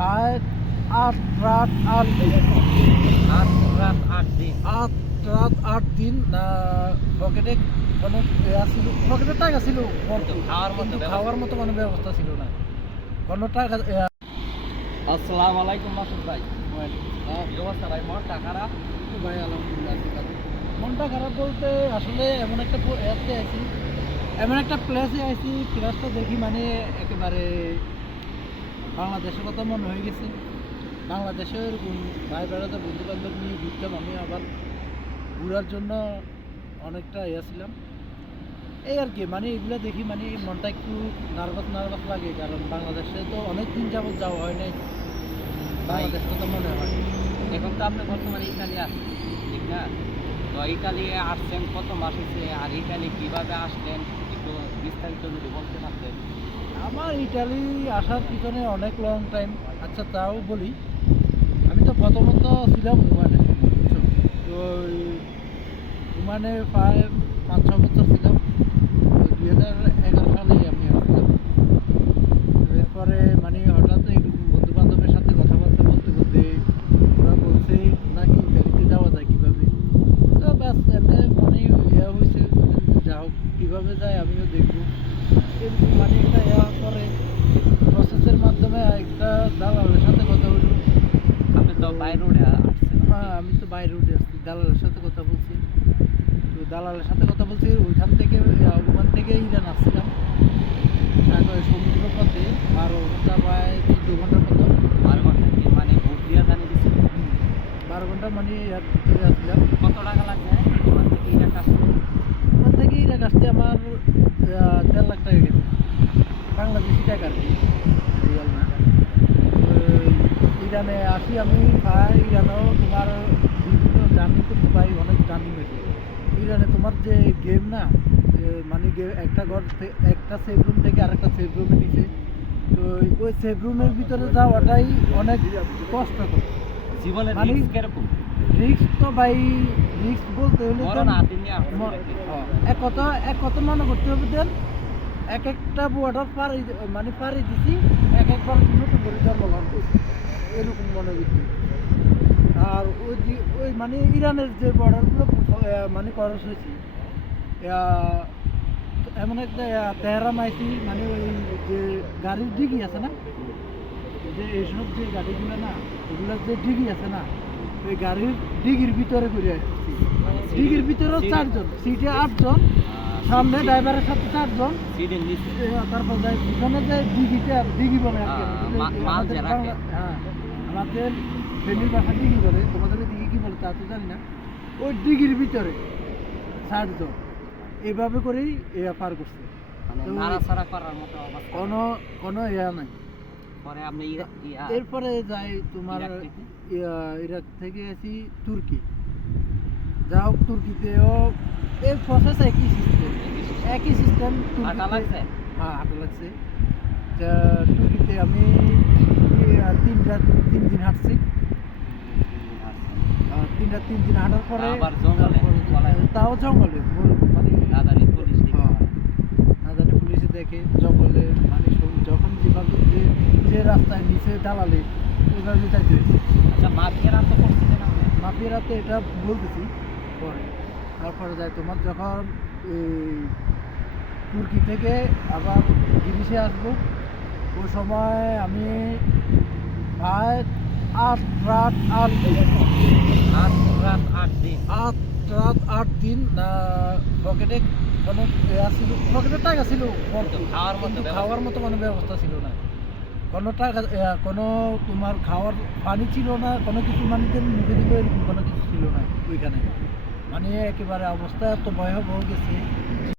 ভাই 8 রাত 8 দিন। 8 রাত 8 দিন। 8 রাত 8 দিন না। পকেটে কোনো ছিল, পকেটে টাকা ছিল কিন্তু খাওয়ার মতো কিন্তু ব্যবস্থা খাওয়ার মতো কোনো ব্যবস্থা ছিল না। কোনো টাকা আসসালামু আলাইকুম মাসুদ ভাই। কি অবস্থা ভাই? মনটা খারাপ? ভাই আলহামদুলিল্লাহ মনটা খারাপ বলতে আসলে এমন একটা প্লেসে আছি, প্লেসটা দেখি মানে একেবারে বাংলাদেশের কথা মনে হয়ে গেছে। বাংলাদেশের ভাই বেড়াতে বন্ধু বান্ধব নিয়ে ঘুরতাম, আমি আবার ঘোরার জন্য অনেকটা ছিলাম। এই আর কি, মানে এগুলো দেখি মানে মনটা একটু নার্ভাস লাগে, কারণ বাংলাদেশে তো অনেক দিন যাবত যাওয়া হয় নাই। বাংলাদেশ কথা মনে হয়। এখন তো আপনি বর্তমানে ইতালি আছেন, ঠিক না? তো ইতালি আসছেন কত মাস হয়েছে, আর ইতালি কিভাবে আসলেন একটু বিস্তারিত যদি বলতে পারতেন। আমার ইটালি আসার পিছনে অনেক লং টাইম। আচ্ছা, তাও বলি, আমি তো প্রথমত ছিলাম ওমানে, বুঝছো? তো ওমানে প্রায় 5-6 বছর ছিলাম। তো 2011 সালে আমি আসছিলাম। এরপরে মানে হঠাৎ এইরকম বন্ধু বান্ধবের সাথে কথাবার্তা বলতে বলতে ওরা বলছে নাকি ইতালিতে যাওয়া যায় কীভাবে। তো ব্যাস এমনি মানে হয়েছে, যা হোক কীভাবে যায় আমিও দেখবো। এরকম মানে একটা পরে প্রসেসের মাধ্যমে একটা দালালের সাথে কথা হলো। আপনি তো বাই রোডে আসছেন। হ্যাঁ, আমি তো বাইরে উঠে আসছি, দালালের সাথে কথা বলছি। তো দালালের সাথে কথা বলছি, ওইখান থেকে ইরান আসছিলাম সমুদ্র পথে 12 ঘন্টা বা 14 ঘন্টার মতো। 12 ঘন্টা কি মানে ভোট দিয়ে জানিয়ে দিচ্ছিল? 12 ঘন্টা মানে চলে আসছিলাম। কত টাকা লাগবে ওখান থেকে ইরাক আসতে? ওখান থেকে ইরাক আসতে আমার 1.5 লাখ টাকা গেছে, বাংলাদেশি টাকা আর কি, রিয়াল না। ইরানে আসি আমি, ইরানেও তোমার বিভিন্ন জার্নি করতে পাই, অনেক জার্নি হয়েছে। ইরানে তোমার যে গেম না, মানে একটা সেফ রুম থেকে আরেকটা সেফ রুমে নিচে। তো ওই সেফ রুমের ভিতরে যাওয়াটাই অনেক কষ্টকর। জীবনের মানে রিস্ক কিরকম? রিস্ক তো ভাই, রিস্ক বলতে হলে তো এক কথা মনে করতে হবে। দেন এক একটা বর্ডার পাড়ি দিছি, একবার নতুন করে জন্মগ্রহণ করছি, এরকম মনে করছি। আর ওই মানে ইরানের যে বর্ডারগুলো মানে খরচ হয়েছি, এমন একটা তেহরান আইছি, মানে ওই যে গাড়ির ডিগি আছে না, যে এইসব যে গাড়িগুলো না, ওগুলোর যে ডিগি আছে না, ওই গাড়ির ডিগির ভিতরে করে আসছি। ডিগির ভিতরেও 4 জন, সিটে 8 জন, সামনে ড্রাইভারের সাথে 4 জন, তারপর পিছনে যে ডিগি বলে আর কি। হ্যাঁ, আমাদের ফ্যামিলির বাসা ডিগি বলে, তোমাদের দিঘি কি বলে তা তো জানি না। ওই ডিগির ভিতরে 4 জন, এইভাবে করেই পার করছে। নাড়াচাড়া করার মতো কোনো নাই। পরে আপনি এরপরে যাই তোমার ইরাক থেকে আছি তুর্কি। যা হোক, তুর্কিতেও এই প্রসেস একই সিস্টেম। আটা লাগছে? হ্যাঁ, আটা লাগছে। তুর্কিতে আমি 3 দিন হাঁটছি। 3 দিন হাঁটার পরে তাও জঙ্গলে, মানে নাদানি পুলিশে দেখে জঙ্গলে, মানে যখন যেভাবে যে রাস্তায় নিচে দালালে ওইভাবে যাইতে হয়েছে। আচ্ছা, মাফিয়ারা তো করছিলেন আপনি? মাফিয়ারা তো এটা বলতেছি পরে। তারপরে যাই তোমার যখন তুর্কি থেকে আবার গ্রিসে আসবো, ওই সময় আমি প্রায় 8 রাত 8 দিন। 8 রাত 8 দিন। 8 রাত 8 দিন না। পকেটে কোনো ছিল, পকেটে টাকা ছিল, খাওয়ার মতো কোনো ব্যবস্থা ছিল না। কোনো টাকা কোনো তোমার খাওয়ার পানি ছিল না, কোনো কিছু মানে মুখে দিল এরকম কোনো কিছু ছিল না ওইখানে। মানে একেবারে অবস্থা এত ভয়াবহ গেছে।